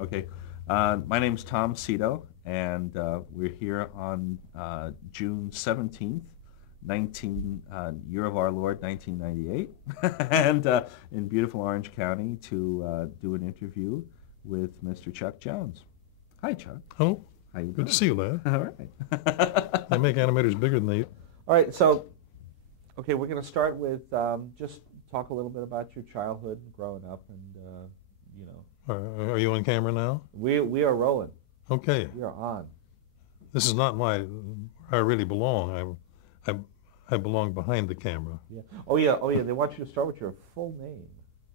Okay. My name's Tom Cito, and we're here on June 17th, year of our Lord, 1998, and in beautiful Orange County to do an interview with Mr. Chuck Jones. Hi, Chuck. Oh, How you good doing? to see you, lad. All right. They make animators bigger than they. All right, so, okay, we're going to start with just talk a little bit about your childhood growing up and, you know, Are you on camera now? we are rolling. Okay. We are on. This is not where I really belong. I belong behind the camera. Yeah. Oh yeah. Oh yeah. They want you to start with your full name.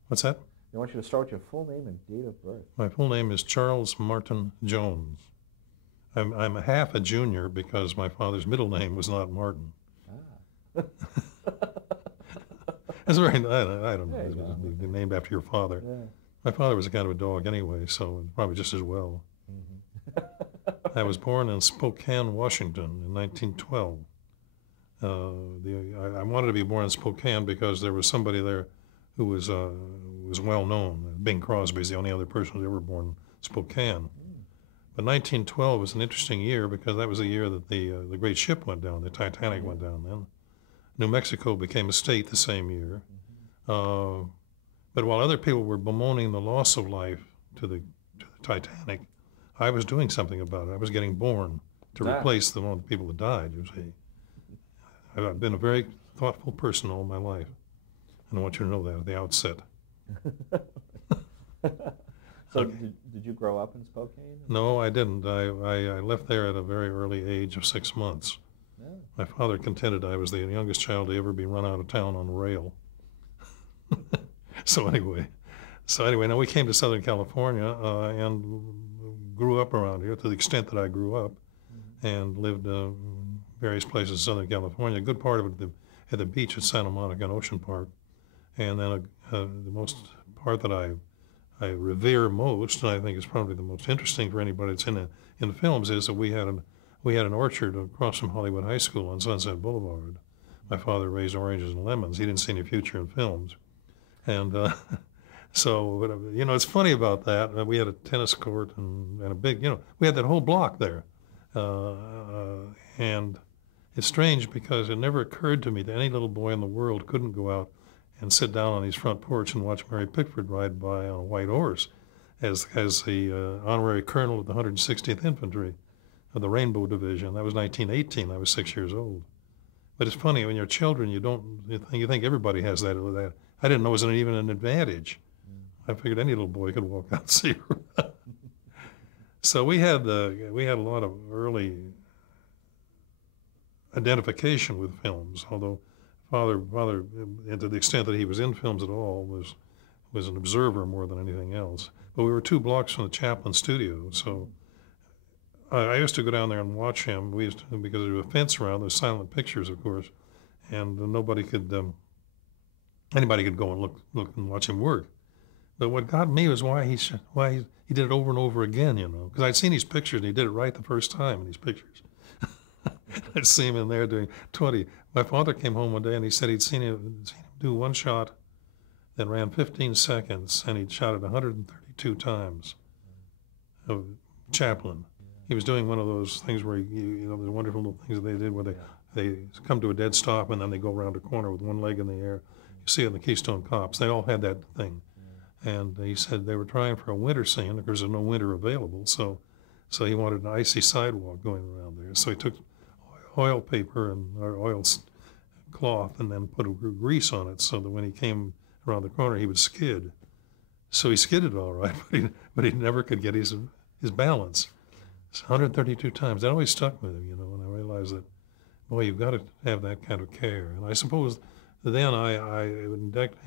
What's that? They want you to start with your full name and date of birth. My full name is Charles Martin Jones. I'm a half a junior because my father's middle name was not Martin. Ah. That's right. I don't know. There you It was go. named after your father. Yeah. My father was a kind of a dog anyway, so probably just as well. Mm-hmm. I was born in Spokane, Washington in 1912. I wanted to be born in Spokane because there was somebody there who was well known. Bing Crosby is the only other person who ever born in Spokane. But 1912 was an interesting year because that was the year that the great ship went down. The Titanic went down then. New Mexico became a state the same year. But while other people were bemoaning the loss of life to the Titanic, I was doing something about it. I was getting born to replace the one of the people that died, you see. I've been a very thoughtful person all my life. And I want you to know that at the outset. So Okay. did you grow up in Spokane? No, I didn't. I left there at a very early age of 6 months. No. My father contended I was the youngest child to ever be run out of town on a rail. So anyway, now we came to Southern California and grew up around here to the extent that I grew up, and lived various places in Southern California. A good part of it at the beach at Santa Monica and Ocean Park, and then the most part that I revere most, and I think is probably the most interesting for anybody that's in the films, is that we had an orchard across from Hollywood High School on Sunset Boulevard. My father raised oranges and lemons. He didn't see any future in films. And so, you know, it's funny about that. We had a tennis court and a big, you know, we had that whole block there. And it's strange because it never occurred to me that any little boy in the world couldn't go out and sit down on his front porch and watch Mary Pickford ride by on a white horse as the honorary colonel of the 160th Infantry of the Rainbow Division. That was 1918. I was 6 years old. But it's funny, when you're children, you think everybody has that. I didn't know it was even an advantage. I figured any little boy could walk out and see her. So we had a lot of early identification with films, although father, and to the extent that he was in films at all, was an observer more than anything else. But we were 2 blocks from the Chaplin studio, so I used to go down there and watch him. We used to, because there was a fence around, there's silent pictures, of course, and anybody could go and look and watch him work. But what got me was why he did it over and over again, you know, because I'd seen these pictures and he did it right the first time in these pictures. I'd see him in there doing 20. My father came home one day and he said he'd seen him do one shot that ran 15 seconds and he'd shot it 132 times of Chaplin. He was doing one of those things where, you know, the wonderful little things that they did where they come to a dead stop and then they go around a corner with one leg in the air. You see it in the Keystone Cops. They all had that thing. And he said they were trying for a winter scene because there's no winter available. So he wanted an icy sidewalk going around there. So he took oil paper or oil cloth and then put a grease on it so that when he came around the corner he would skid. So he skidded all right, but he never could get his balance. 132 times. That always stuck with him, you know, and I realized that, boy, you've got to have that kind of care. And I suppose then I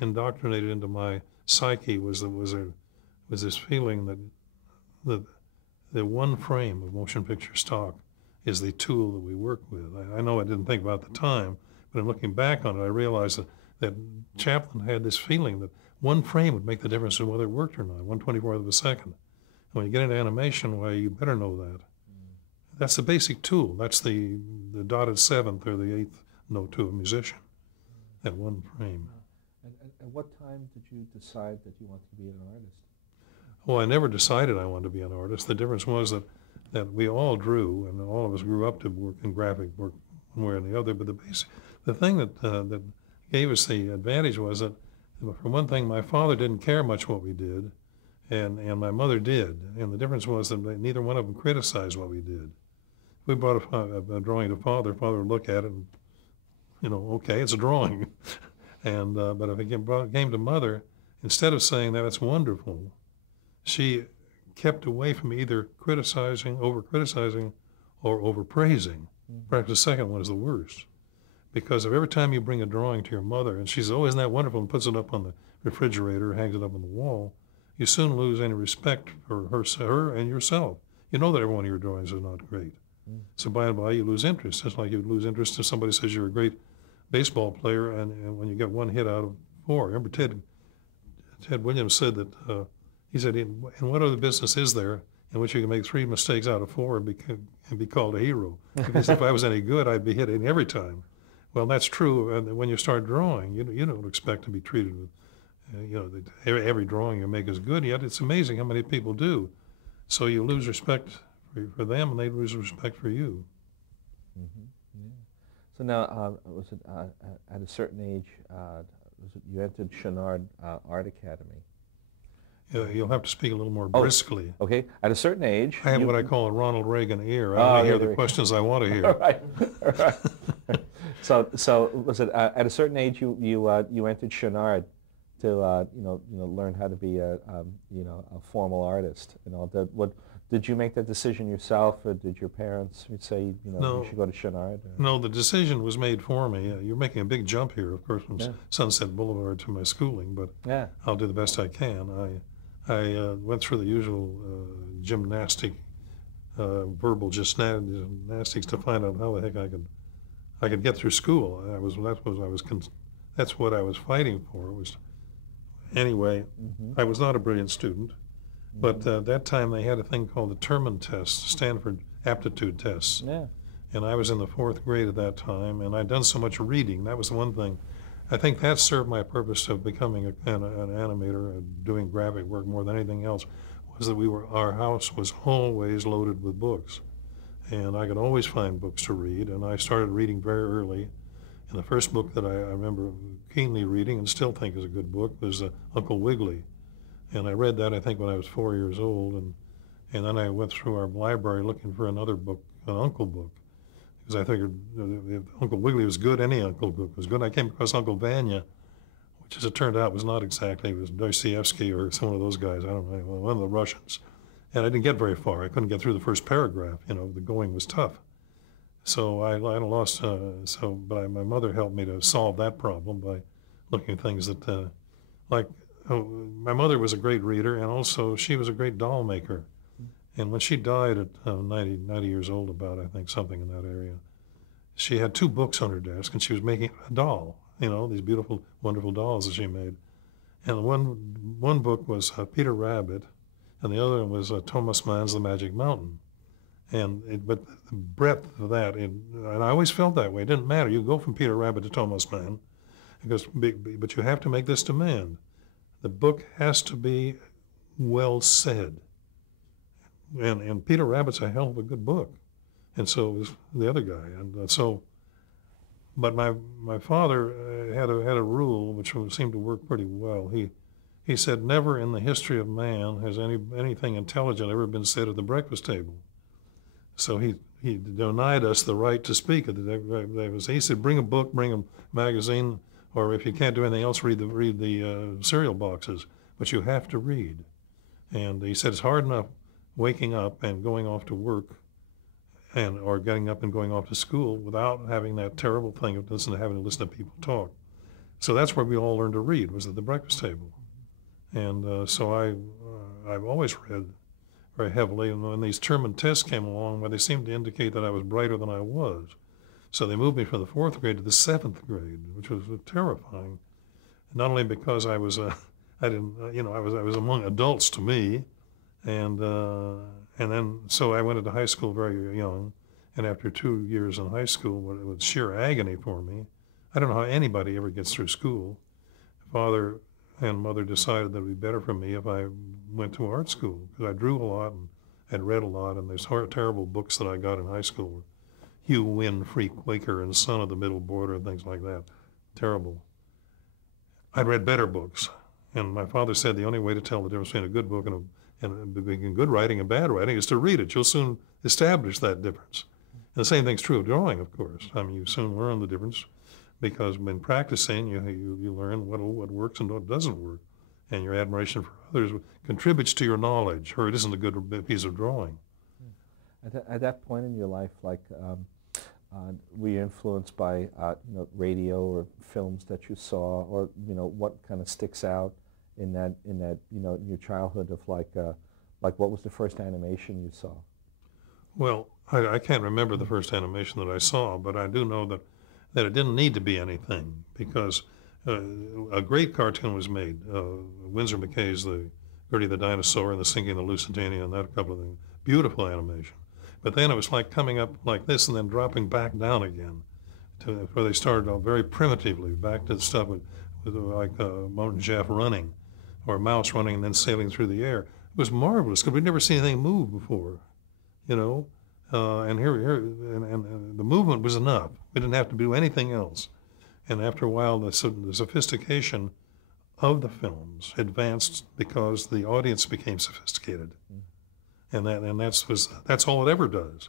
indoctrinated into my psyche was this feeling that the one frame of motion picture stock is the tool that we work with. I know I didn't think about it at the time, but in looking back on it, I realized that Chaplin had this feeling that one frame would make the difference in whether it worked or not, 1/24th of a second. And when you get into animation, well, you better know that. That's the basic tool. That's the dotted 7th or the 8th note to a musician, that one frame. At what time did you decide that you wanted to be an artist? Well, I never decided I wanted to be an artist. The difference was that we all drew, and all of us grew up to work in graphic work one way or the other. But the thing that gave us the advantage was that, for one thing, my father didn't care much what we did, and my mother did. And the difference was that neither one of them criticized what we did. If we brought a drawing to father would look at it and, okay, it's a drawing. And but if it came to mother, instead of saying that it's wonderful, she kept away from either over criticizing, or over praising. Perhaps the second one is the worst. Because if every time you bring a drawing to your mother and she says, "Oh, isn't that wonderful," and puts it up on the refrigerator, hangs it up on the wall, you soon lose any respect for her and yourself. You know that every one of your drawings is not great. So by and by you lose interest. It's like you lose interest if somebody says you're a great baseball player and when you get one hit out of 4. Remember Ted Williams said that, he said, in what other business is there in which you can make 3 mistakes out of 4 and be called a hero? Because if I was any good, I'd be hitting every time. Well, that's true. And when you start drawing, you don't expect to be treated with, every drawing you make is good. Yet it's amazing how many people do. So you lose respect for them, and they lose respect for you. Mm-hmm. Yeah. So now, was it at a certain age? You entered Chouinard Art Academy? You'll have to speak a little more briskly. Okay. At a certain age, I have what I call a Ronald Reagan ear. I only hear the questions I want to hear. Right. So was it at a certain age you entered Chouinard to learn how to be a formal artist? Did you make that decision yourself, or did your parents say No. you should go to Chouinard? No, the decision was made for me. You're making a big jump here, of course, from Sunset Boulevard to my schooling, but I'll do the best I can. I went through the usual gymnastic, verbal gymnastics to find out how the heck I could get through school. That's what I was fighting for. Anyway, I was not a brilliant student, but that time they had a thing called the Terman test, Stanford aptitude tests. Yeah. And I was in the 4th grade at that time, and I'd done so much reading. That was the one thing. I think that served my purpose of becoming an animator and doing graphic work more than anything else, was that our house was always loaded with books. And I could always find books to read, and I started reading very early. And the first book that I remember keenly reading and still think is a good book was Uncle Wiggily. And I read that, I think, when I was 4 years old. And then I went through our library looking for another book, an Uncle book. Because I figured if Uncle Wiggily was good, any Uncle book was good. I came across Uncle Vanya, which, as it turned out, was not exactly. It was Dostoevsky or some of those guys. I don't know, one of the Russians. And I didn't get very far. I couldn't get through the first paragraph. The going was tough. So I lost. But my mother helped me to solve that problem by looking at things that, my mother was a great reader, and also she was a great doll maker. And when she died at 90 years old, about, I think, something in that area, she had 2 books on her desk, and she was making a doll, these beautiful, wonderful dolls that she made. And one book was Peter Rabbit, and the other one was Thomas Mann's The Magic Mountain. But the breadth of that, and I always felt that way. It didn't matter. You go from Peter Rabbit to Thomas Mann, but you have to make this demand. The book has to be well said. And Peter Rabbit's a hell of a good book, and so was the other guy. But my father had a rule which seemed to work pretty well. He said, never in the history of man has anything intelligent ever been said at the breakfast table. So he denied us the right to speak at the breakfast. He said, bring a book, bring a magazine, or if you can't do anything else, read the cereal boxes. But you have to read. And he said it's hard enough waking up and going off to work, or getting up and going off to school without having that terrible thing of having to listen to people talk. So that's where we all learned to read, was at the breakfast table. And so I've always read very heavily. And when these Terman tests came along, they seemed to indicate that I was brighter than I was. So they moved me from the 4th grade to the 7th grade, which was terrifying. Not only because I was I was among adults to me, and then so I went into high school very young, and after 2 years in high school, it was sheer agony for me. I don't know how anybody ever gets through school. Father and mother decided that it would be better for me if I went to art school because I drew a lot and had read a lot, and there's terrible books that I got in high school. Hugh Wynne, Free Quaker, and Son of the Middle Border, and things like that. Terrible. I'd read better books, and my father said the only way to tell the difference between a good book and good writing and bad writing is to read it. You'll soon establish that difference. And the same thing's true of drawing, of course. I mean, you soon learn the difference because when practicing, you learn what works and what doesn't work. And your admiration for others contributes to your knowledge, or it isn't a good piece of drawing. At that point in your life, like, were you influenced by radio or films that you saw, or what kind of sticks out in that in your childhood of like what was the first animation you saw? Well, I can't remember the first animation that I saw, but I do know that it didn't need to be anything because a great cartoon was made. Winsor McKay's the Gertie the Dinosaur and the Sinking of the Lusitania and that, a couple of things. Beautiful animation. But then it was like coming up like this and then dropping back down again, where they started off very primitively, back to the stuff with like Martin Jeff running, or Mouse running and then sailing through the air. It was marvelous because we'd never seen anything move before, and and the movement was enough. We didn't have to do anything else. And after a while, the sophistication of the films advanced because the audience became sophisticated. And that's all it ever does.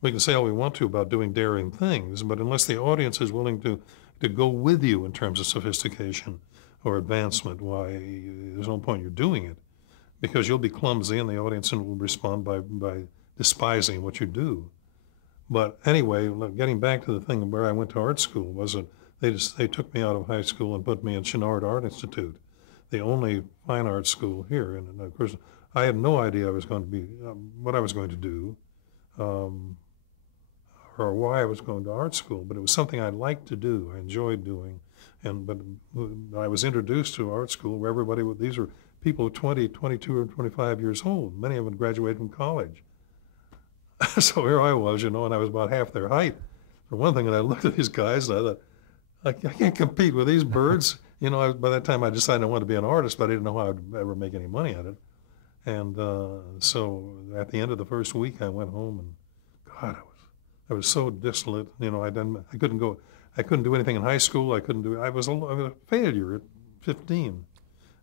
We can say all we want to about doing daring things, but unless the audience is willing to go with you in terms of sophistication or advancement, why, there's no point you're doing it, because you'll be clumsy and the audience will respond by despising what you do. But anyway, getting back to the thing where I went to art school, was that they took me out of high school and put me in Chenard Art Institute, the only fine art school here. And of course, I had no idea I was going to be what I was going to do, or why I was going to art school. But it was something I liked to do. I enjoyed doing, but I was introduced to art school where these were people 20, 22, or 25 years old. Many of them graduated from college. So here I was, and I was about half their height. For one thing, and I looked at these guys, and I thought, I can't compete with these birds. By that time I decided I wanted to be an artist, but I didn't know how I'd ever make any money at it. And so at the end of the first week, I went home, and God, I was so dissolute. I couldn't do anything in high school. I was a failure at 15,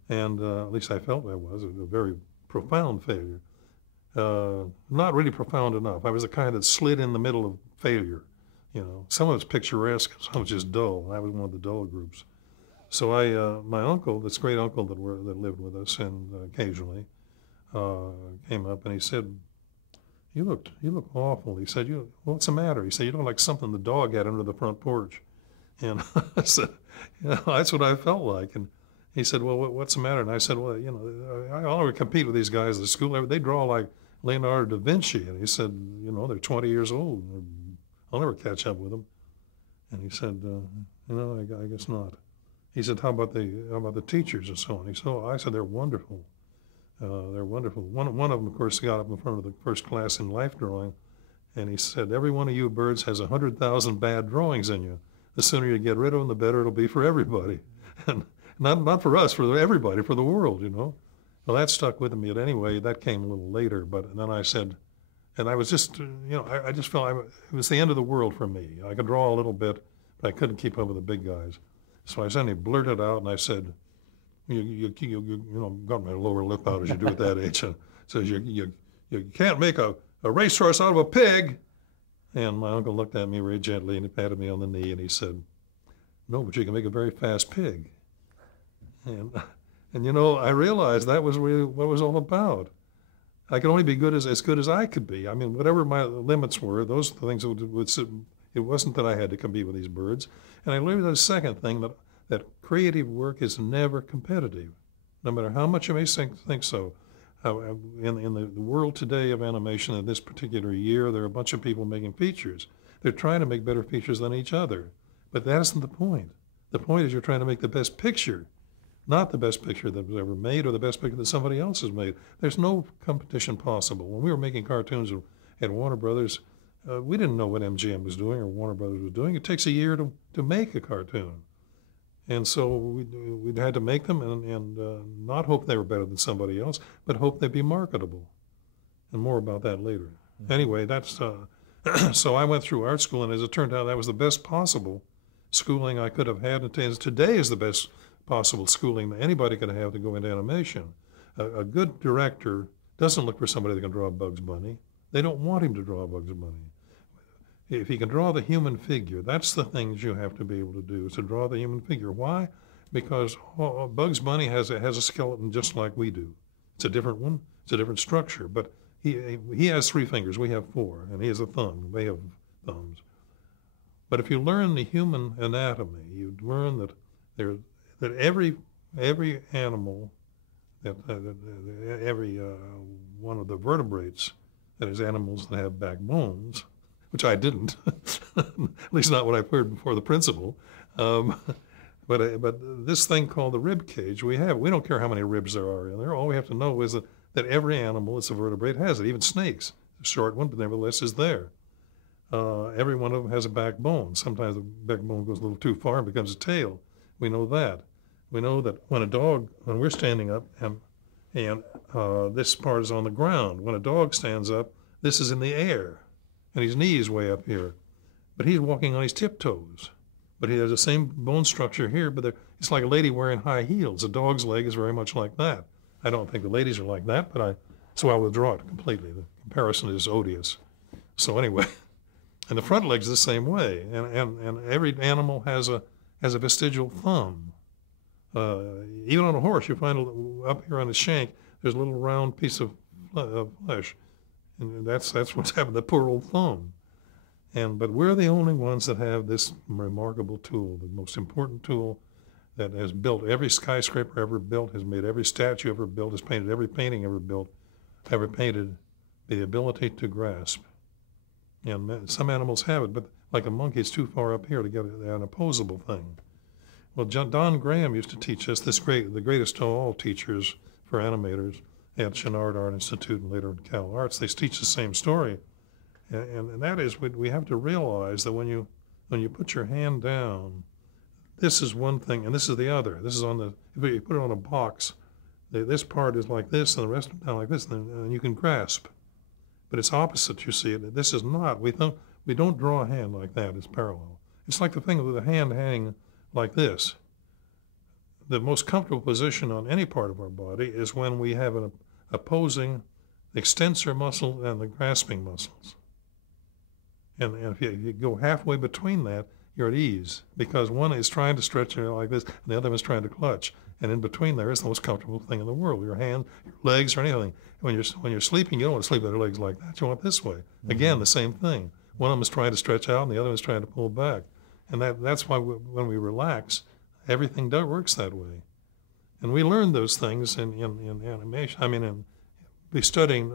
and at least I felt I was a very profound failure. Not really profound enough. I was the kind that slid in the middle of failure. Some of it's picturesque, some of it's just dull. I was one of the dull groups. So my uncle, this great uncle that lived with us, and occasionally came up and he said, "You look awful." He said, "What's the matter?" He said, "You look like something the dog had under the front porch." And I said, that's what I felt like. And he said, "Well, what's the matter?" And I said, "Well, I'll never compete with these guys at the school. They draw like Leonardo da Vinci." And he said, "They're 20 years old. I'll never catch up with them." And he said, I guess not. He said, how about the teachers and so on? He said, I said, they're wonderful. They're wonderful. One of them, of course, got up in front of the first class in life drawing, and he said, "Every one of you birds has 100,000 bad drawings in you. The sooner you get rid of them, the better it'll be for everybody." And not for us, for everybody, for the world, Well, that stuck with me. But anyway, that came a little later. But then I said, and I was just, I just felt it was the end of the world for me. I could draw a little bit, but I couldn't keep up with the big guys. So I suddenly blurted out, and I said, you got my lower lip out as you do at that age. And says, you can't make a racehorse out of a pig. And my uncle looked at me very gently, and he patted me on the knee, and he said, "No, but you can make a very fast pig." And I realized that was really what it was all about. I could only be as good as I could be. I mean, whatever my limits were, those things it wasn't that I had to compete with these birds. And I learned the second thing, that creative work is never competitive, no matter how much you may think so. In the world today of animation, in this particular year, there are a bunch of people making features. They're trying to make better features than each other, but that isn't the point. The point is you're trying to make the best picture, not the best picture that was ever made or the best picture that somebody else has made. There's no competition possible. When we were making cartoons at Warner Brothers, we didn't know what MGM was doing or Warner Brothers was doing. It takes a year to make a cartoon. And so we'd had to make them and not hope they were better than somebody else, but hope they'd be marketable. And more about that later. Anyway, that's so I went through art school, and as it turned out, that was the best possible schooling I could have had. And today is the best possible schooling that anybody could have to go into animation. A good director doesn't look for somebody that can draw Bugs Bunny. They don't want him to draw Bugs Bunny. If he can draw the human figure, that's the things you have to be able to do, is to draw the human figure. Why? Because Bugs Bunny has a skeleton just like we do. It's a different one. It's a different structure. But he has 3 fingers. We have 4. And he has a thumb. They have thumbs. But if you learn the human anatomy, you learn that every animal, every one of the vertebrates, that is animals that have backbones, which I didn't, at least not what I've heard before the principal. But this thing called the rib cage we have, we don't care how many ribs there are in there. All we have to know is that every animal that's a vertebrate has it, even snakes. A short one, but nevertheless is there. Every one of them has a backbone. Sometimes the backbone goes a little too far and becomes a tail. We know that. We know that when we're standing up and this part is on the ground. When a dog stands up, this is in the air, and his knee is way up here. But he's walking on his tiptoes. But he has the same bone structure here, but it's like a lady wearing high heels. A dog's leg is very much like that. I don't think the ladies are like that, so I'll withdraw it completely. The comparison is odious. So anyway, and the front leg's the same way. And every animal has a vestigial thumb. Even on a horse, you find up here on the shank, there's a little round piece of flesh. And that's what's happened, the poor old thumb. But we're the only ones that have this remarkable tool, the most important tool that has built every skyscraper ever built, has made every statue ever built, has painted every painting ever built, ever painted, the ability to grasp. And some animals have it, but like a monkey, it's too far up here to get an opposable thing. Well, Don Graham used to teach us, the greatest of all teachers for animators at Chenard Art Institute and later at Cal Arts. They teach the same story. And that is, we have to realize that when you put your hand down, this is one thing, and this is the other. This is if you put it on a box, this part is like this, and the rest of down like this, and you can grasp. But it's opposite, you see. This is not. We don't draw a hand like that. It's parallel. It's like the thing with the hand hanging like this. The most comfortable position on any part of our body is when we have an opposing extensor muscle and the grasping muscles. And if you go halfway between that, you're at ease, because one is trying to stretch like this, and the other one is trying to clutch. And in between there is the most comfortable thing in the world, your hand, your legs, or anything. When you're sleeping, you don't want to sleep with your legs like that. You want it this way. Mm-hmm. Again, the same thing. One of them is trying to stretch out, and the other one is trying to pull back. And that's why when we relax, everything works that way. And we learn those things in animation. We're studying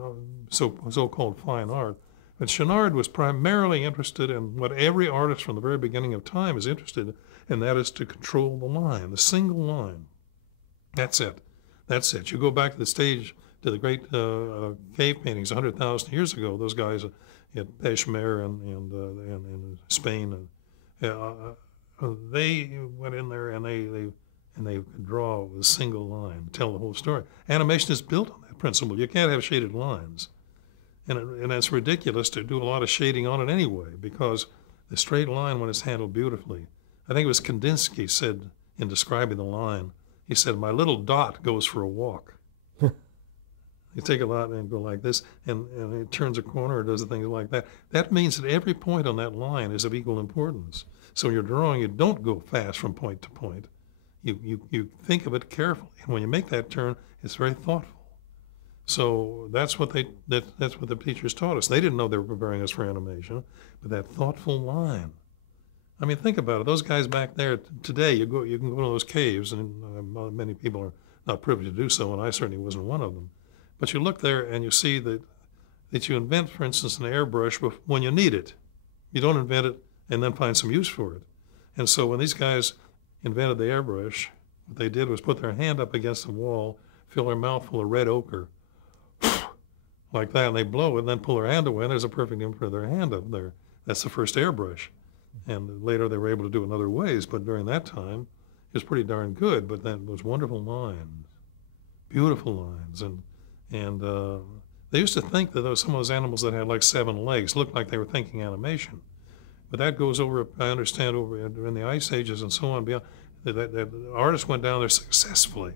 so-called fine art. But Chenard was primarily interested in what every artist from the very beginning of time is interested in, and that is to control the line, the single line. That's it. That's it. You go back to the great cave paintings 100,000 years ago. Those guys at Peshmer and Spain, they went in there and they could draw with a single line, tell the whole story. Animation is built on that principle. You can't have shaded lines. And it's ridiculous to do a lot of shading on it anyway, because the straight line, when it's handled beautifully, I think it was Kandinsky said in describing the line, he said, "My little dot goes for a walk." You take a lot and go like this, and it turns a corner or does things like that. That means that every point on that line is of equal importance. So when you're drawing, you don't go fast from point to point. You think of it carefully. And when you make that turn, it's very thoughtful. So that's what the teachers taught us. They didn't know they were preparing us for animation, but that thoughtful line. I mean, think about it. Those guys back there today, you can go to those caves, and many people are not privileged to do so, and I certainly wasn't one of them. But you look there and you see that you invent, for instance, an airbrush when you need it. You don't invent it and then find some use for it. And so when these guys invented the airbrush, what they did was put their hand up against the wall, fill their mouth full of red ochre, like that, and they blow it and then pull their hand away, and there's a perfect imprint of their hand up there. That's the first airbrush. And later they were able to do it in other ways, but during that time, is pretty darn good, but that was wonderful lines, beautiful lines, and they used to think that some of those animals that had like 7 legs looked like they were thinking animation, but that goes over, I understand, over in the Ice Ages and so on beyond. That artists went down there successfully,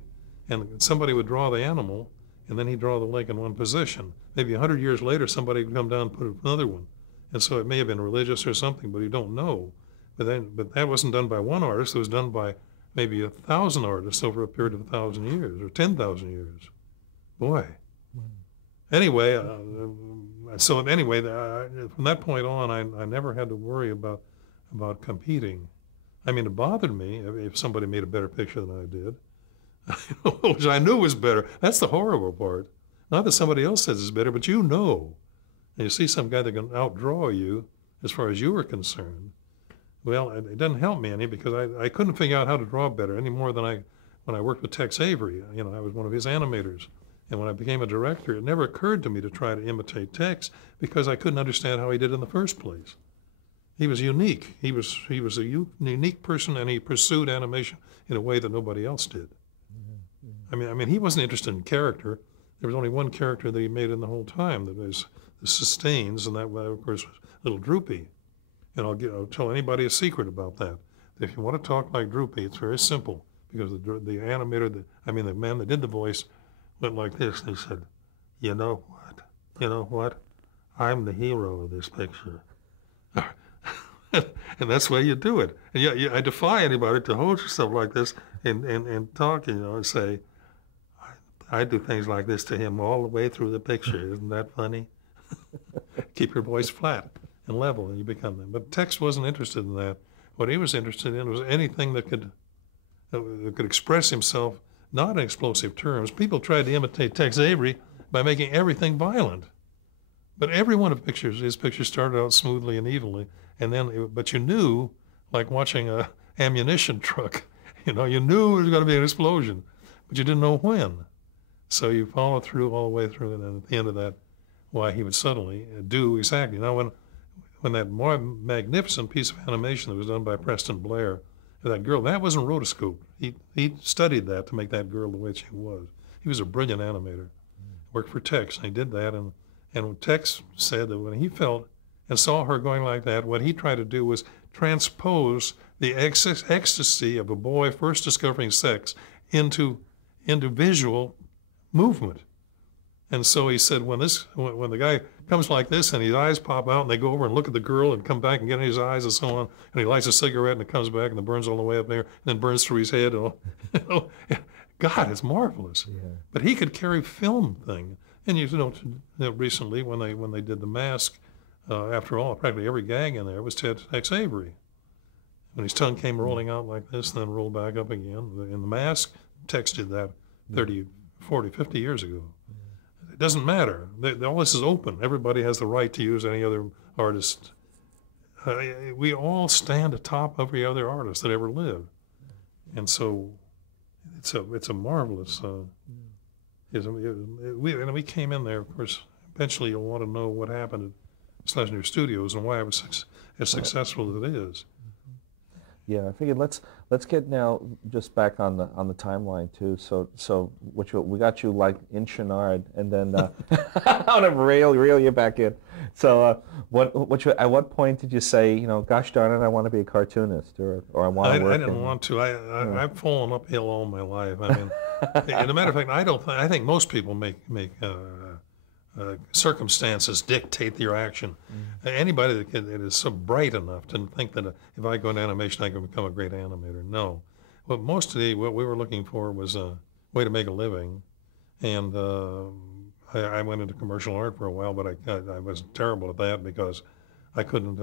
and somebody would draw the animal, and then he'd draw the leg in one position. Maybe 100 years later, somebody would come down and put another one, and so it may have been religious or something, but you don't know. But that wasn't done by one artist. It was done by maybe 1,000 artists over a period of 1,000 years or 10,000 years. Boy. Anyway, from that point on, I never had to worry about competing. I mean, it bothered me if somebody made a better picture than I did, which I knew was better. That's the horrible part. Not that somebody else says it's better, but you know. And you see some guy that can outdraw you as far as you were concerned. Well, it doesn't help me any because I couldn't figure out how to draw better any more than when I worked with Tex Avery. I was one of his animators. And when I became a director, it never occurred to me to try to imitate Tex because I couldn't understand how he did in the first place. He was unique. He was a unique person, and he pursued animation in a way that nobody else did. I mean, he wasn't interested in character. There was only one character that he made in the whole time, that was the Sustains, and that, of course, was Little Droopy. And I'll tell anybody a secret about that. If you want to talk like Droopy, it's very simple, because the animator, the man that did the voice, went like this, and he said, "You know what? You know what? I'm the hero of this picture." And that's the way you do it. And I defy anybody to hold yourself like this and talk, and say, I do things like this to him all the way through the picture. Isn't that funny? Keep your voice flat and level, and you become them. But Tex wasn't interested in that. What he was interested in was anything that could express himself, not in explosive terms. People tried to imitate Tex Avery by making everything violent. But every one of his pictures started out smoothly and evenly, but you knew, like watching a ammunition truck, you knew there was going to be an explosion, but you didn't know when. So you follow through all the way through, and then at the end of that, why he would suddenly do exactly. Now, when that more magnificent piece of animation that was done by Preston Blair, that girl, that wasn't rotoscope. He studied that to make that girl the way she was. He was a brilliant animator. Worked for Tex, and he did that. And Tex said that when he felt and saw her going like that, what he tried to do was transpose the ecstasy of a boy first discovering sex into visual movement. And so he said, when the guy comes like this and his eyes pop out and they go over and look at the girl and come back and get in his eyes and so on, and he lights a cigarette and it comes back and it burns all the way up there and then burns through his head. God, it's marvelous. Yeah. But he could carry film thing. And recently when they did The Mask, after all, practically every gag in there was Tex Avery. When his tongue came rolling out like this and then rolled back up again. In The Mask, Tex did that 30, 40, 50 years ago. It doesn't matter. All this is open. Everybody has the right to use any other artist. We all stand atop every other artist that ever lived. And so it's a marvelous... we came in there, of course, eventually you'll want to know what happened at Schlesinger Studios and why it was as successful as it is. Yeah, I figured let's get now just back on the timeline too. So we got you like in Chouinard, and then I want to reel you back in. So at what point did you say, gosh darn it, I want to be a cartoonist, or I want to work? I didn't want to. I've fallen uphill all my life. I mean, as a matter of fact, I think most people make circumstances dictate your action. Anybody that is so bright enough to think that if I go into animation, I can become a great animator. No. But what we were looking for was a way to make a living. And I went into commercial art for a while, but I was terrible at that because I couldn't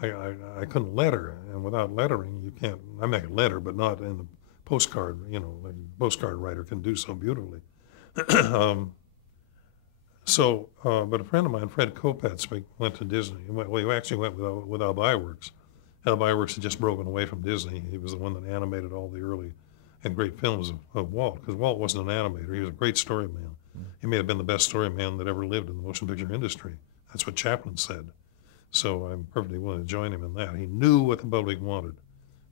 letter. And without lettering, you can't, I make a letter, but not in the postcard, like a postcard writer can do so beautifully. But a friend of mine, Fred Kopetz, went to Disney. He actually went with Al Byworks. Al Byworks had just broken away from Disney. He was the one that animated all the early and great films of Walt, because Walt wasn't an animator. He was a great story man. He may have been the best story man that ever lived in the motion picture industry. That's what Chaplin said. So I'm perfectly willing to join him in that. He knew what the public wanted.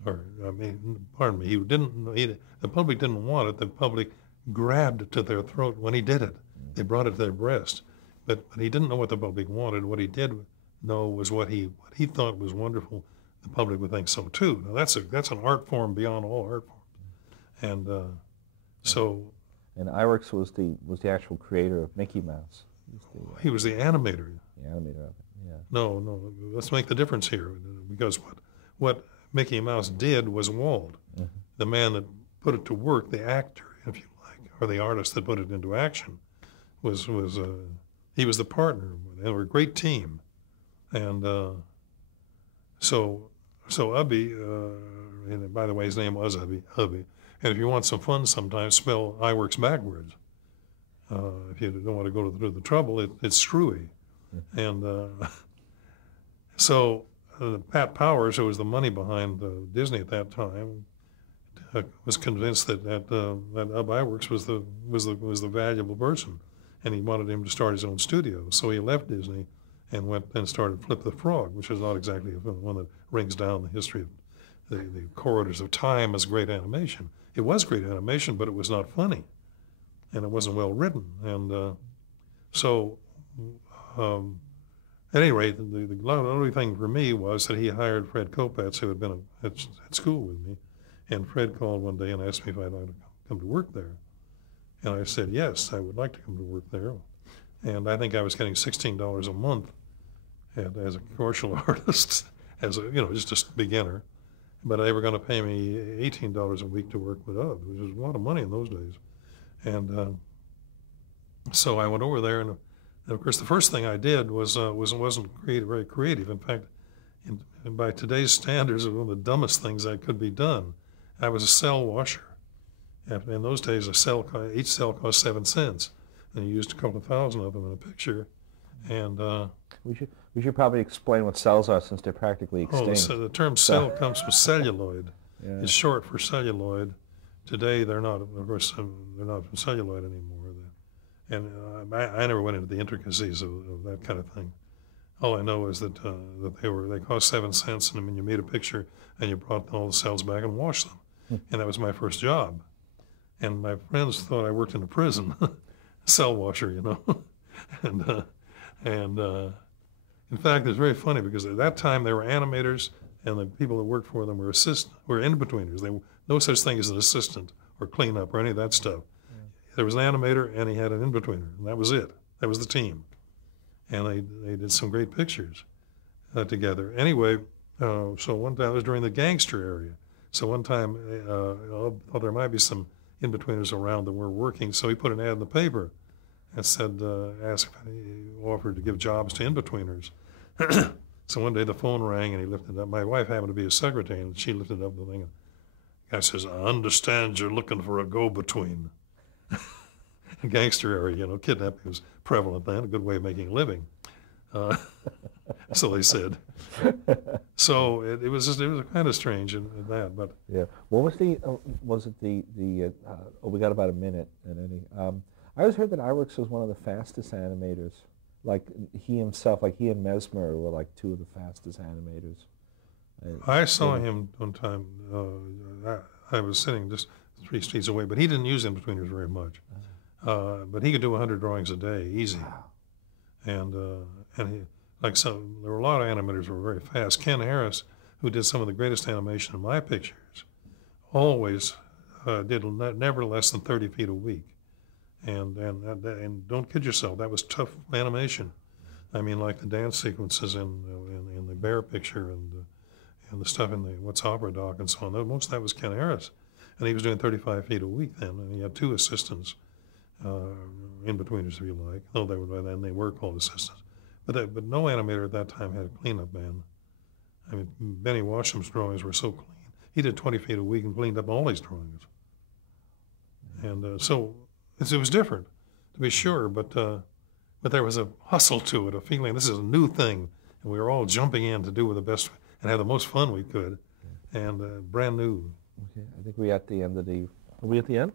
or I mean, pardon me, the public didn't want it. The public grabbed it to their throat when he did it. They brought it to their breast, but he didn't know what the public wanted. What he did know was what he thought was wonderful. The public would think so too. Now that's an art form beyond all art forms, and so. And Iwerks was the actual creator of Mickey Mouse. He was the animator. The animator of it. Yeah. No. Let's make the difference here, because what Mickey Mouse did was Walt, the man that put it to work, the actor, if you like, or the artist that put it into action, he was the partner. They were a great team, and so Ubby, and by the way, his name was Ubby. And if you want some fun, sometimes spell Iwerks backwards. If you don't want to go through the trouble, it's screwy. And so Pat Powers, who was the money behind Disney at that time, was convinced that Ub Iwerks was the valuable person, and he wanted him to start his own studio. So he left Disney and went and started Flip the Frog, which is not exactly one that rings down the history of the corridors of time as great animation. It was great animation, but it was not funny, and it wasn't well written. And so, at any rate, the only thing for me was that he hired Fred Kopetz, who had been at school with me, and Fred called one day and asked me if I'd like to come to work there. And I said, yes, I would like to come to work there. And I think I was getting $16 a month as a commercial artist, just a beginner. But they were going to pay me $18 a week to work with Ub, which was a lot of money in those days. And so I went over there, and of course the first thing I did wasn't very creative. In fact, by today's standards, it was one of the dumbest things that could be done. I was a cell washer. In those days, each cell cost 7 cents, and you used a couple of thousand of them in a picture. And we should probably explain what cells are, since they're practically extinct. So the term cell comes from celluloid. Yeah. It's short for celluloid. Today they're not, of course, they're not from celluloid anymore. And I never went into the intricacies of that kind of thing. All I know is that they cost 7 cents, and I mean, you made a picture and you brought all the cells back and washed them. And that was my first job. And my friends thought I worked in a prison, cell washer, and in fact, it's very funny, because at that time they were animators, and the people that worked for them were in-betweeners. No such thing as an assistant or cleanup or any of that stuff. Yeah. There was an animator, and he had an in-betweener, and that was it. That was the team. And they did some great pictures together. Anyway, so one time, it was during the gangster area. So one time, thought there might be some in-betweeners around that were working, so he put an ad in the paper and said, asked if he offered to give jobs to in-betweeners. So one day the phone rang, and he lifted up. My wife happened to be a secretary, and she lifted up the thing. And the guy says, I understand you're looking for a go-between. Gangster area, kidnapping was prevalent then, a good way of making a living. So they said. So it was kind of strange in that, but. Yeah. What was we got about a minute, I always heard that Iwerks was one of the fastest animators. Like he himself, like he and Mesmer were like two of the fastest animators. I saw him one time. I was sitting just 3 streets away, but he didn't use in-betweeners very much. But he could do 100 drawings a day, easy. Wow. And he, there were a lot of animators who were very fast. Ken Harris, who did some of the greatest animation in my pictures, always did never less than 30 feet a week. And don't kid yourself, that was tough animation. I mean, like the dance sequences in the Bear picture and the stuff in the What's Opera Doc and so on. Most of that was Ken Harris, and he was doing 35 feet a week then, and he had 2 assistants, in-betweeners if you like. Though they were called assistants, but no animator at that time had a cleanup man. I mean, Benny Washam's drawings were so clean. He did 20 feet a week and cleaned up all his drawings, and so. It was different, to be sure, but there was a hustle to it, a feeling this is a new thing, and we were all jumping in to do the best and have the most fun we could, and brand new. Okay, I think we're at the end of the. Are we at the end?